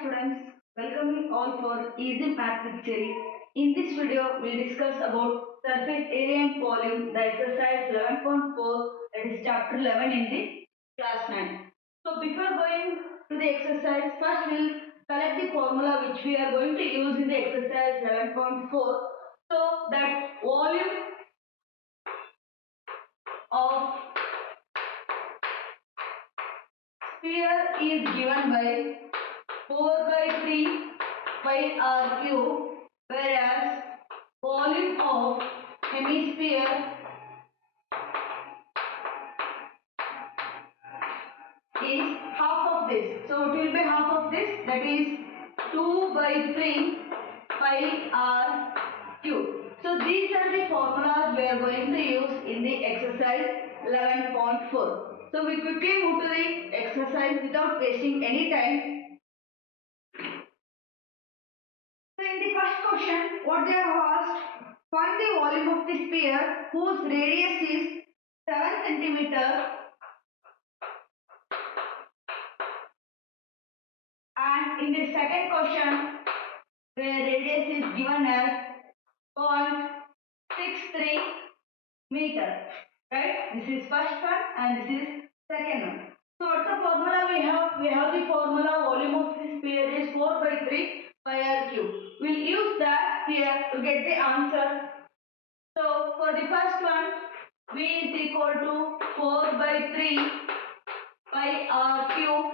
students, welcome you all for Easy Math with Siri. In this video, we'll discuss about surface area and volume, the exercise 11.4, that is chapter 11 in the class 9. So before going to the exercise, first we'll select the formula which we are going to use in the exercise 11.4. So that volume of sphere is given by 4 by 3 pi r cube, whereas volume of hemisphere is half of this. So what will be half of this? That is 2 by 3 pi r cube. So these are the formulas we are going to use in the exercise 11.4. So we quickly move to the exercise without wasting any time. So in the first question, what they have asked, find the volume of the sphere whose radius is 7 centimeter and in the second question, where radius is given as 0.63 meter. Right? This is first one and this is second one. So what's the formula we have? We have the formula volume of the sphere is 4 by 3 pi r cube. We'll use that here to get the answer. So for the first one, V is equal to 4 by 3 pi r cube.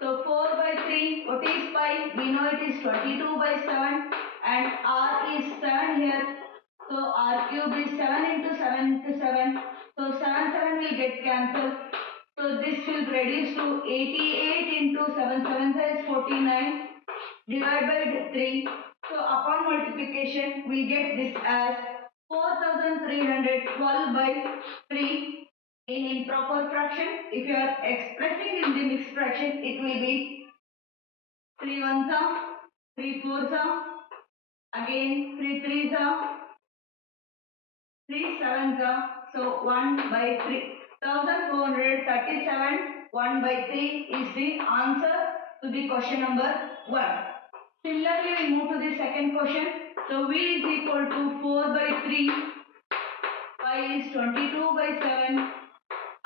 So 4 by 3, what is pi? We know it is 22 by 7 and r is 7 here. So r cube is 7 into 7 into 7. So 7 will get cancelled. So this will reduce to 88 into 7 is 49 divided by 3. So upon multiplication, we get this as 4312 by 3 in improper fraction. If you are expressing in the mixed fraction, it will be 3 ones are, 3 fours are, again 3 threes are, 3 sevens are. So 1 by 3. 1437 1 by 3 is the answer to the question number 1. Similarly, we move to the second question. So V is equal to 4 by 3, pi is 22 by 7,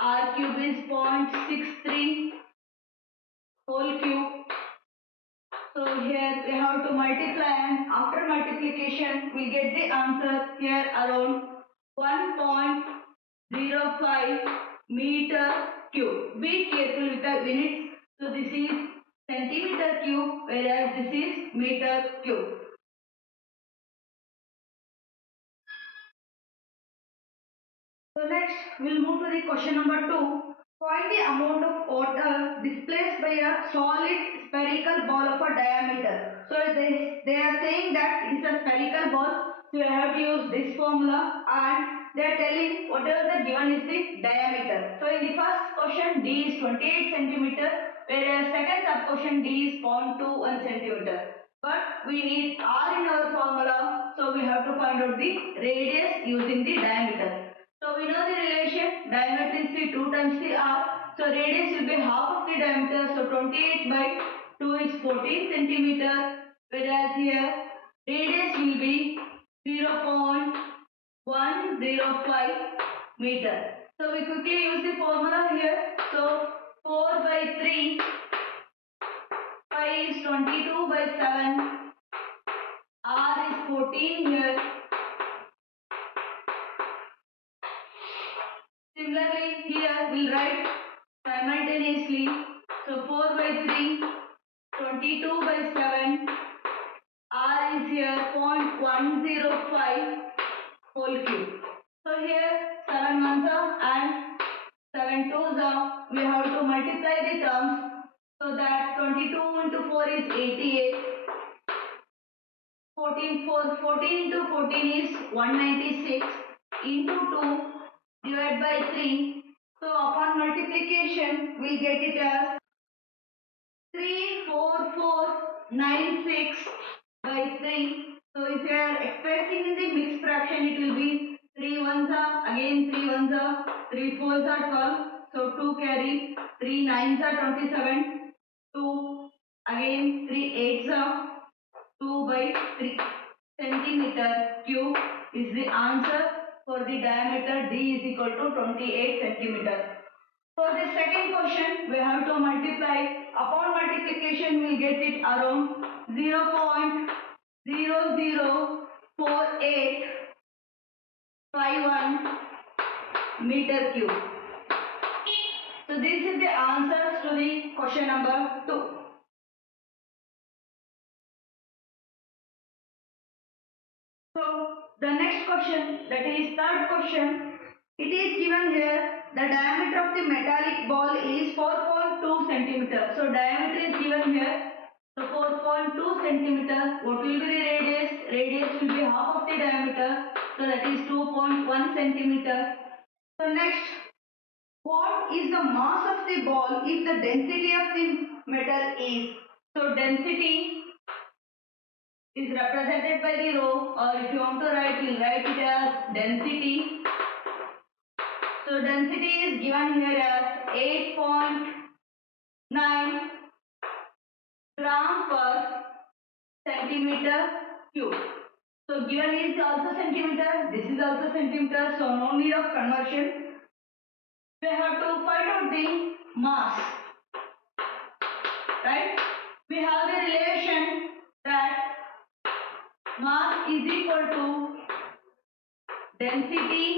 r cube is 0.63 whole cube. So here we have to multiply and after multiplication we get the answer here around 1.05 meter cube. Be careful with the units. So this is centimeter cube whereas this is meter cube. So next we'll move to the question number 2. Find the amount of water displaced by a solid spherical ball of a diameter. So they are saying that it's a spherical ball. So you have to use this formula and they are telling whatever the given is the diameter. So in the first question D is 28 centimeter whereas second sub question D is 0.21 centimeter. But we need R in our formula, so we have to find out the radius using the diameter. So we know the relation, diameter is the 2 times the R. So radius will be half of the diameter. So 28 by 2 is 14 centimeter. Whereas here radius will be 0.105 meter. So we quickly use the formula here. So 4 by 3 pi is 22 by 7. R is 14 here. Similarly, here we'll write simultaneously. So 4 by 3, 22 by 7, R is here 0.105 whole cube. So here 7 ones are and 7 twos are. We have to multiply the terms so that 22 into 4 is 88. 14 into 14 is 196 into 2 divided by 3. So upon multiplication, we get it as 34496 by 3. So if you are expressing in the mixed fraction, it will be 3 ones are, again 3 ones are, 3 fours are 12. So 2 carry, 3 nines are 27, 2 Again 3 8s are 2 by 3 centimeter cube is the answer for the diameter D is equal to 28 centimeter. For the second question, we have to multiply. Upon multiplication, we will get it around 0.004851 meter cube. So this is the answers to the question number 2. So the next question, that is third question, it is given here the diameter of the metallic ball is 4.2 centimeter. So diameter is given here. So 4.2 centimeter. What will be the radius? Radius will be half of the diameter. So that is 2.1 centimeter. So next, what is the mass of the ball if the density of the metal is? So density is represented by the rho, or if you want to write, we'll write it as density. So density is given here as 8.9 gram per centimeter cube. So given is also centimeter, this is also centimeter, so no need of conversion. We have to find out the mass, right? We have the relation that mass is equal to density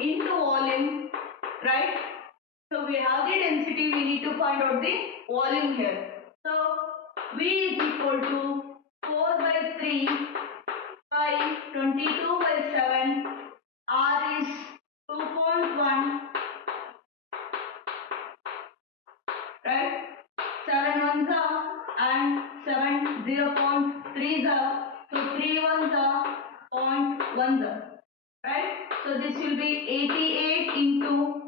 into volume, right? So we have the density, we need to find out the volume here. So V is equal to 4 by 3 by 22 by 7, R is 2.1, right? 7 ones are and 7 0.3s are, so 3 ones are 0.1s are, right? So this will be 88 into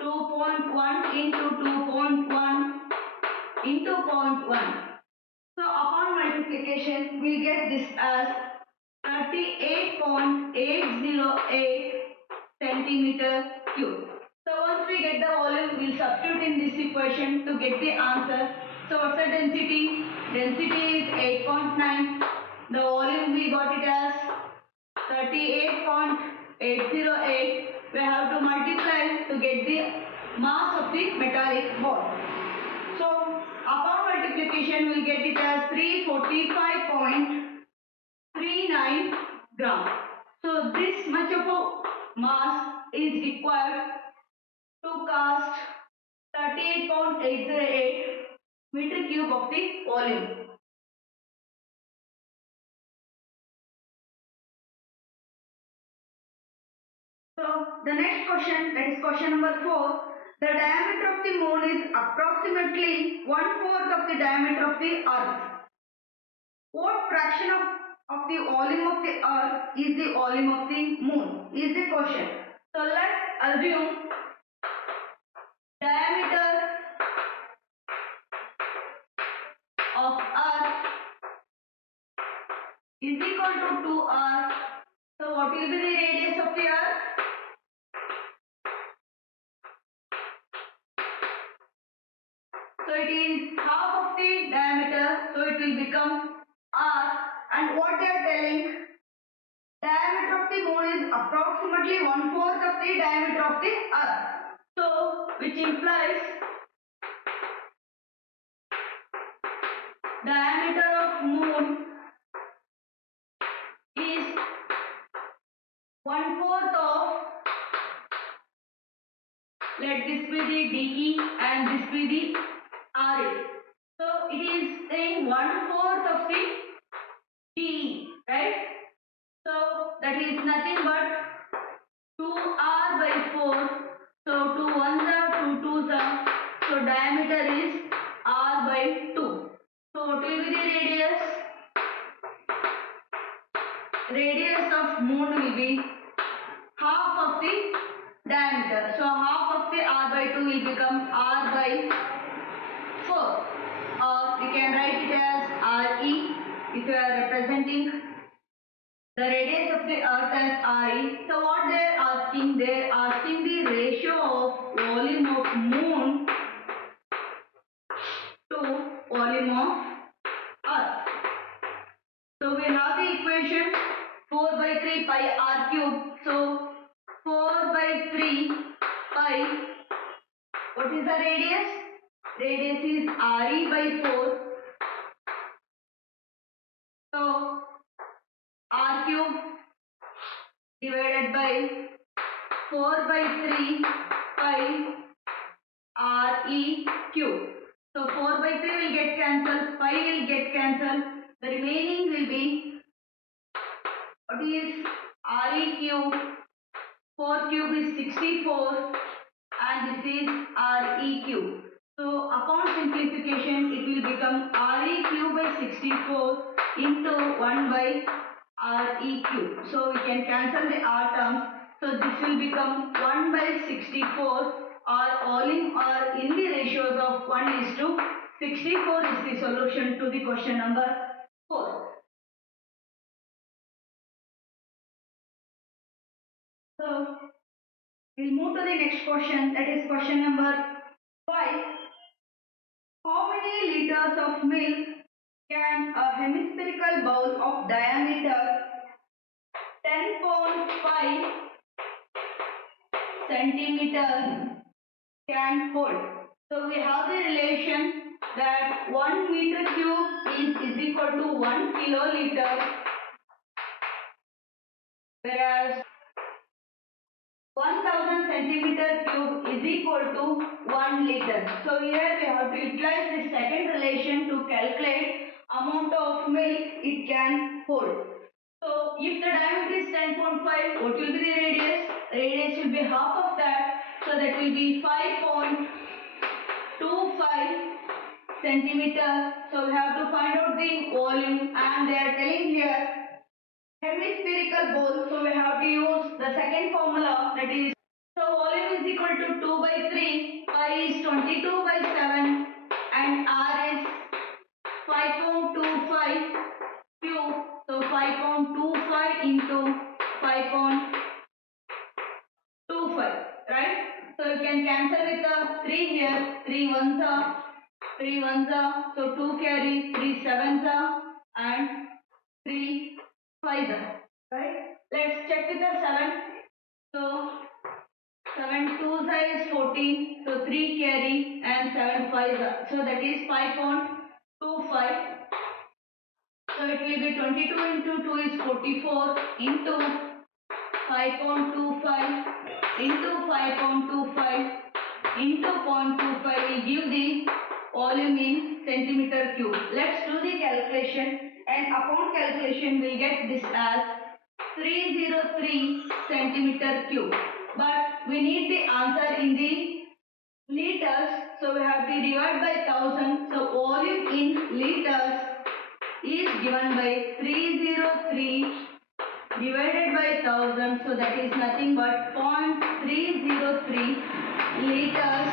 2.1 into 2.1 into 0.1. So upon multiplication, we get this as 38.808 centimeter cube. So once we get the volume, we will substitute in this equation to get the answer. So what's the density? Density is 8.9. The volume we got it as 38.808. We have to multiply to get the mass of the metallic ball. So upon multiplication, we will get it as 345.39 gram. So this much of a mass is required to cast 38.808 meter cube of the volume. So the next question, that is question number 4. The diameter of the moon is approximately 1/4 of the diameter of the earth. What fraction of the volume of the earth is the volume of the moon is the question. So let's assume diameter of earth is equal to 2r. So what will be the radius of the earth? So it is half of the diameter, so it will become r. And what they are telling, diameter of the moon is approximately 1/4 of the diameter of the earth. So which implies diameter of moon is 1/4 of, let this be the DE and this be the RE. So it is saying 1/4 of the DE, right? So that is nothing but 2r by 4. So 2 ones are, 2 twos are. So diameter is r by 2. So what will be the radius? Radius of moon will be half of the diameter. So half of the r by 2 will become r by 4. Or we can write it as RE if you are representing the radius of the earth as RE. So what they are asking? They are asking the ratio of volume of moon to volume of pi r cube. So 4 by 3 pi. What is the radius? Radius is re by 4. So r cube divided by 4 by 3 pi re cube. So 4 by 3 will get cancelled, pi will get cancelled. The remaining will be, what is re cube? 4 cube is 64 and this is re cube. So upon simplification it will become re cube by 64 into 1 by re cube. So we can cancel the r terms. So this will become 1 by 64 or in the ratios of 1 is to 64 is the solution to the question number 4. So we'll move to the next question, that is question number 5. How many liters of milk can a hemispherical bowl of diameter 10.5 centimeter can hold? So we have the relation that 1 meter cube is equal to 1 kiloliter, whereas 1000 centimeter cube is equal to 1 liter. So here we have to utilize the second relation to calculate amount of milk it can hold. So if the diameter is 10.5, what will be the radius? Radius will be half of that. So that will be 5.25 centimeter. So we have to find out the volume and they are telling here hemispherical bowl. So we have to use the second formula, that is, so volume is equal to 2 by 3, pi is 22 by 7 and r is 5.25 cube. So 5.25 into 5.25, right? So you can cancel with the 3 here, 3 ones are, 3 ones are, so 2 carry, 3 sevens are and 3 5s are, right? Let's check with the 7. So 7 twos are is 14, so 3 carry and 7 5s are, so that is 5.25. So it will be 22 into 2 is 44 into 5.25 into 5.25 into 0.25 will give the volume in centimeter cube. Let's do the calculation and upon calculation we will get this as 303 centimeter cube. But we need the answer in the liters, so we have to divide by 1000. So volume in liters is given by 303 divided by 1000, so that is nothing but 0.303 liters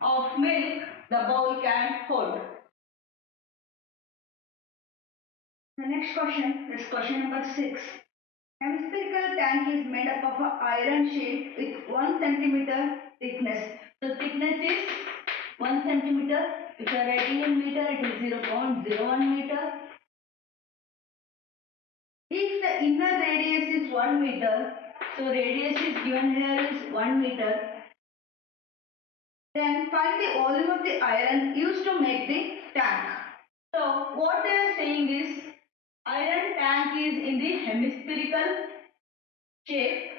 of milk the bowl can hold. The next question is question number 6. Hemispherical tank is made up of an iron sheet with 1 centimeter thickness. The thickness is 1 centimeter. If you are writing in meter, it is 0.01 meter. If the inner radius is 1 meter, so radius is given here is 1 meter, then find the volume of the iron used to make the tank. So what they are saying is iron tank is in the hemispherical shape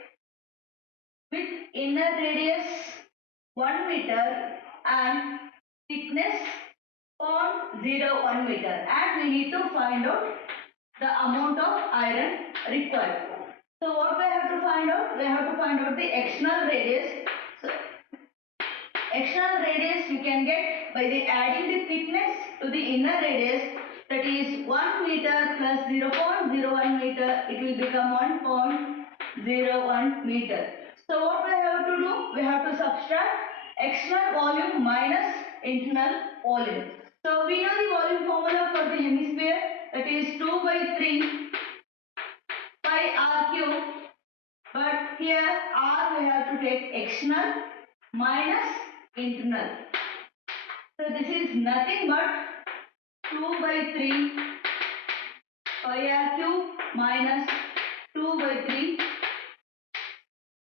with inner radius 1 meter and thickness 0.01 meter, and we need to find out the amount of iron required. So what we have to find out? We have to find out the external radius. So external radius you can get by the adding the thickness to the inner radius, that is 1 meter plus 0.01 meter, it will become 1.01 meter. So what we have to do? We have to subtract external volume minus internal volume. So we know the volume formula for the hemisphere, that is 2 by 3 pi r cube, but here r we have to take external minus internal. So this is nothing but 2 by 3 pi r cube minus 2 by 3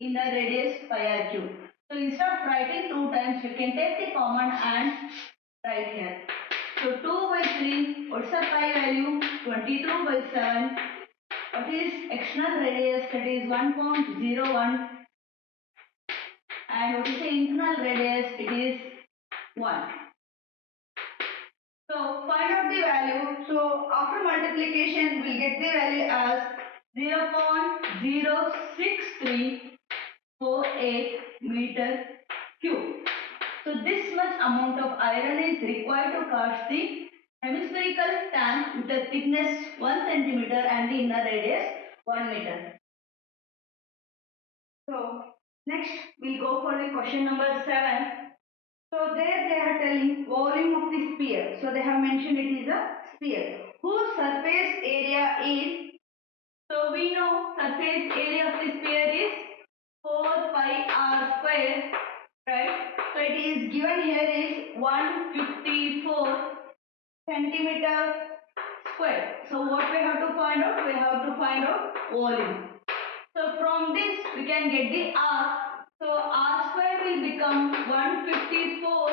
inner radius pi r cube. So instead of writing 2 times, we can take the common and write here. So 2 by 3, what's the pi value? 22 by 7. What is external radius? That is 1.01. And what is the internal radius? It is 1. So find out the value. So after multiplication, we'll get the value as 0.06348 meter cube. So this much amount of iron is required to cast the hemispherical tank with a thickness 1 centimeter and the inner radius 1 meter. So next we'll go for the question number 7. So there they are telling volume of the sphere. So they have mentioned it is a sphere whose surface area is, so we know surface area of the sphere is 4 pi r square, right? So it is given here is 154 centimeter square. So what we have to find out? We have to find out volume. So from this we can get the r. So r square will become 154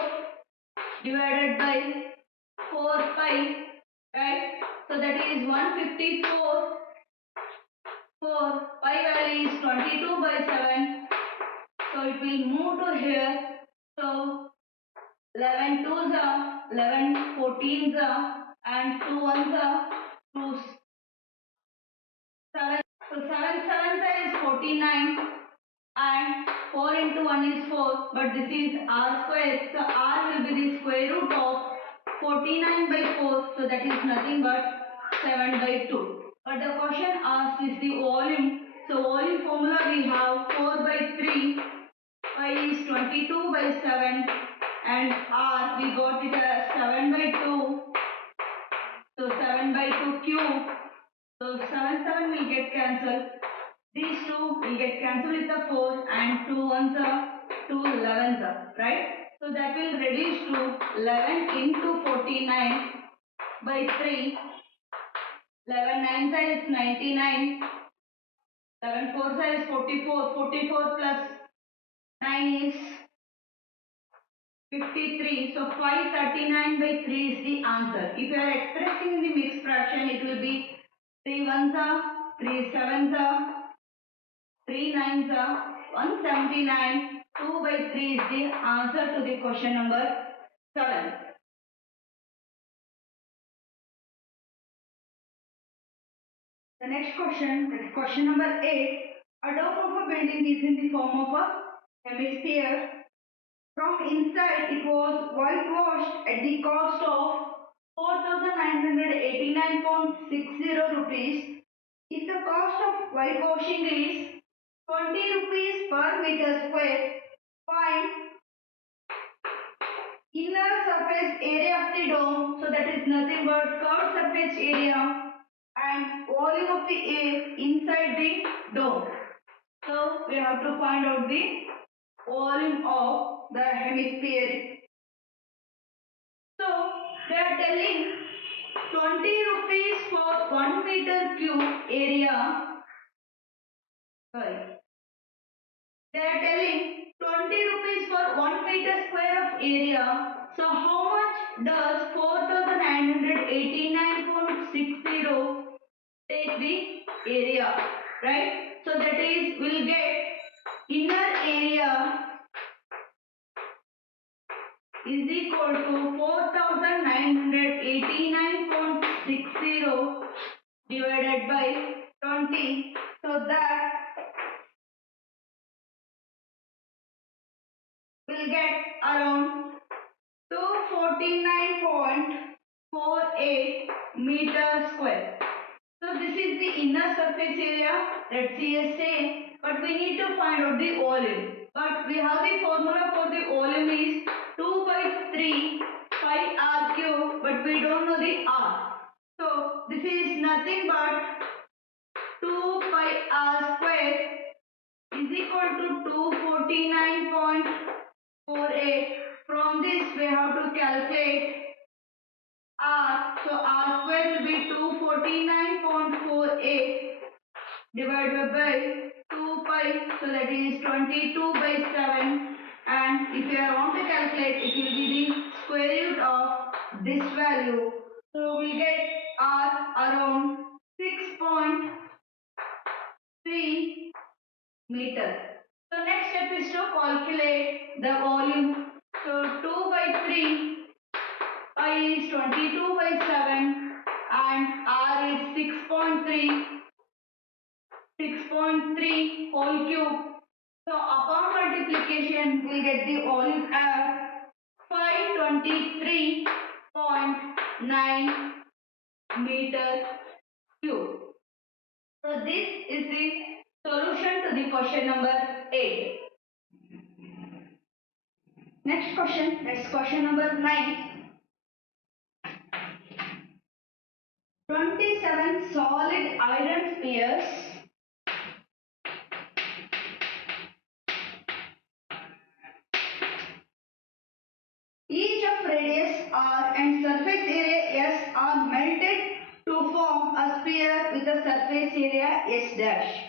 divided by 4 pi, right? So that is 154. 4 pi value is 22 by 7. So it will move to here. So 11 twos are 11, 14s are, and 2 ones are 2, 7. So 7 sevens is 49 and 4 into 1 is 4, but this is r square. So r will be the square root of 49 by 4. So that is nothing but 7 by 2. But the question asks is the volume. So volume formula we have 4 by 3. Pi is 22 by 7 and r we got it as 7 by 2. So 7 by 2 cube. So 7 will get cancelled. These two will get cancelled with the 4 and 2 ones are 2 11s are, right? So that will reduce to 11 into 49 by 3. 11 nines is 99. 11 fours is 44. 44 plus 9 is 53. So 539 by 3 is the answer. If you are expressing in the mixed fraction, it will be 3 ones are, 3 sevens are, 3 nines are, 179. 2 by 3 is the answer to the question number 7. The next question, that is question number 8. A dome of a building is in the form of a hemisphere. From inside, it was whitewashed at the cost of 4,989.60 rupees. If the cost of whitewashing is 20 rupees per meter square, find inner surface area of the dome. So that is nothing but curved surface area and volume of the air inside the dome. So we have to find out the volume of the hemisphere. So they are telling 20 rupees for 1 meter cube area. Sorry. They are telling 20 rupees for 1 meter square of area. So how much does 4989.60 take the area? Right? So that is, we'll get inner area is equal to 4989.60 divided by 20. So that will get around 249.48 meter square. So this is the inner surface area, let's say, but we need to find out the volume. But we have the formula for the volume is 2 by 3 pi r cube, but we don't know the r. So this is nothing but 2 pi r square is equal to 249.48. From this we have to calculate r. So r square will be 249.48 divided by 2 pi, so that is 22 by 7, and if you want to calculate, it will be the square root of this value. So we get R around 6.3 meter. So next step is to calculate the volume. So 2 by 3 pi is 22 by 7 and R is 6.3 whole cube. So upon multiplication we will get the volume as 523.9 meter cube. So this is the solution to the question number 8. Next question, that's question number 9. 27 solid iron spheres each of radius r and surface area s are melted to form a sphere with a surface area s dash.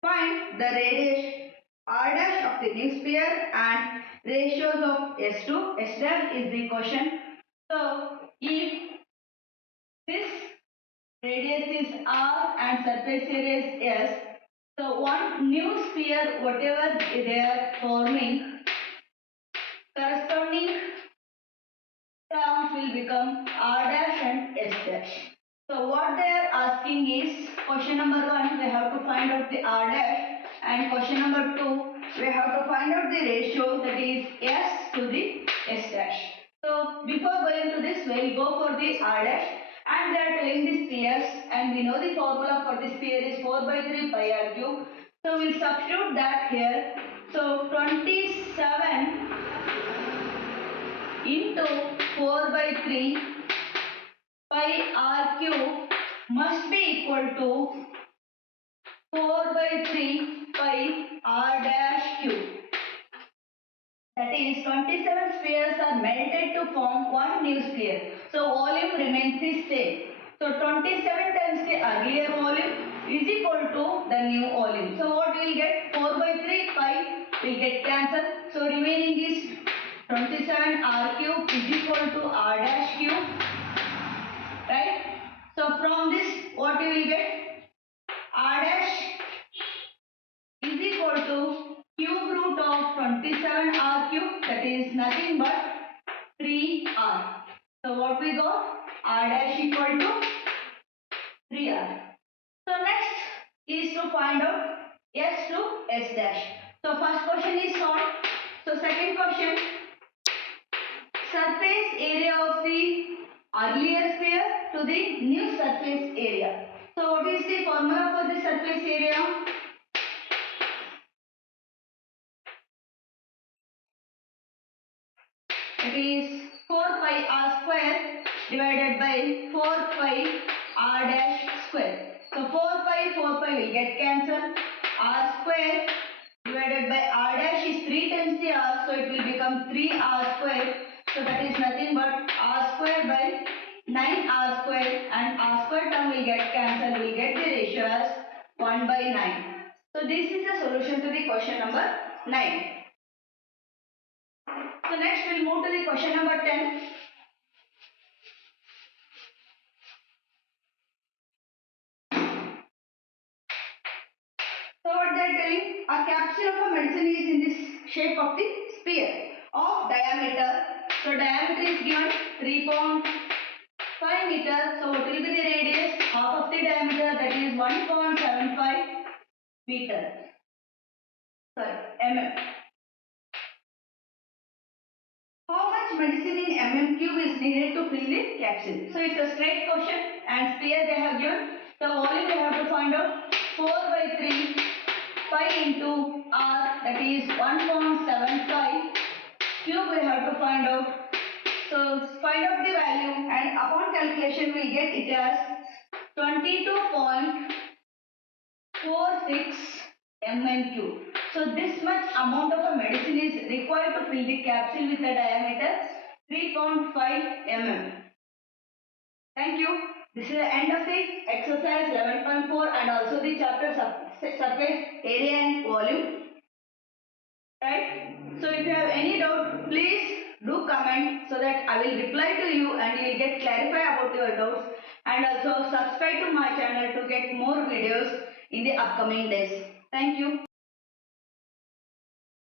Find the radius r dash of the new sphere and ratios of s to s dash is the question. So if this radius is r and surface area is s, so one new sphere whatever they are forming, corresponding terms will become r dash and s dash. So what they are asking is, question number 1 we have to find out the r dash, and question number 2 we have to find out the ratio, that is s to the s dash. So before going to this we will go for the r dash, and they are telling the spheres, and we know the formula for the sphere is 4 by 3 pi r cube. So we will substitute that here. So 27 into 4 by 3 pi r cube must be equal to 4 by 3 pi r dash cube. That is 27 spheres are melted to form one new sphere. So volume remains the same. So 27 times the earlier volume is equal to the new volume. So what we will get? 4 by 3 pi will get cancelled. So remaining is 27 r cube is equal to r dash cube. Right? So from this what you will get? R dash is equal to cube root of 27 r cube, that is nothing but 3r. So what we got? R dash equal to 3r. So next is to find out s to s dash. So first question is solved. So second question, surface area of the earlier sphere to the new surface area. So what is the formula for the surface area? It is 4 pi r square divided by 4 pi r dash square. So 4 pi will get cancelled. R square divided by r dash is 3 times the r, so it will become 3r square. So that is nothing but r square by 9r square, and r square term will get cancelled. We will get the ratio as 1 by 9. So this is the solution to the question number 9. So next we will move to the question number 10. So what they are telling, a capsule of a medicine is in this shape of the sphere of diameter. So diameter is given 3.5 meter. So what will be the radius? Half of the diameter, that is 1.75 meter. Sorry, mm. How much medicine in mm cube is needed to fill the capsule? So it's a straight question, and sphere they have given. The volume we have to find out. 4 by 3 pi into r, that is 1.75 cube we have to find out. So find out the value, and upon calculation we get it as 22.46 mm cube. So this much amount of a medicine is required to fill the capsule with a diameter 3.5 mm. Thank you. This is the end of the exercise 11.4 and also the chapter surface area and volume. Right? So if you have any doubt, please do comment so that I will reply to you and you will get clarify about your doubts, and also subscribe to my channel to get more videos in the upcoming days. Thank you.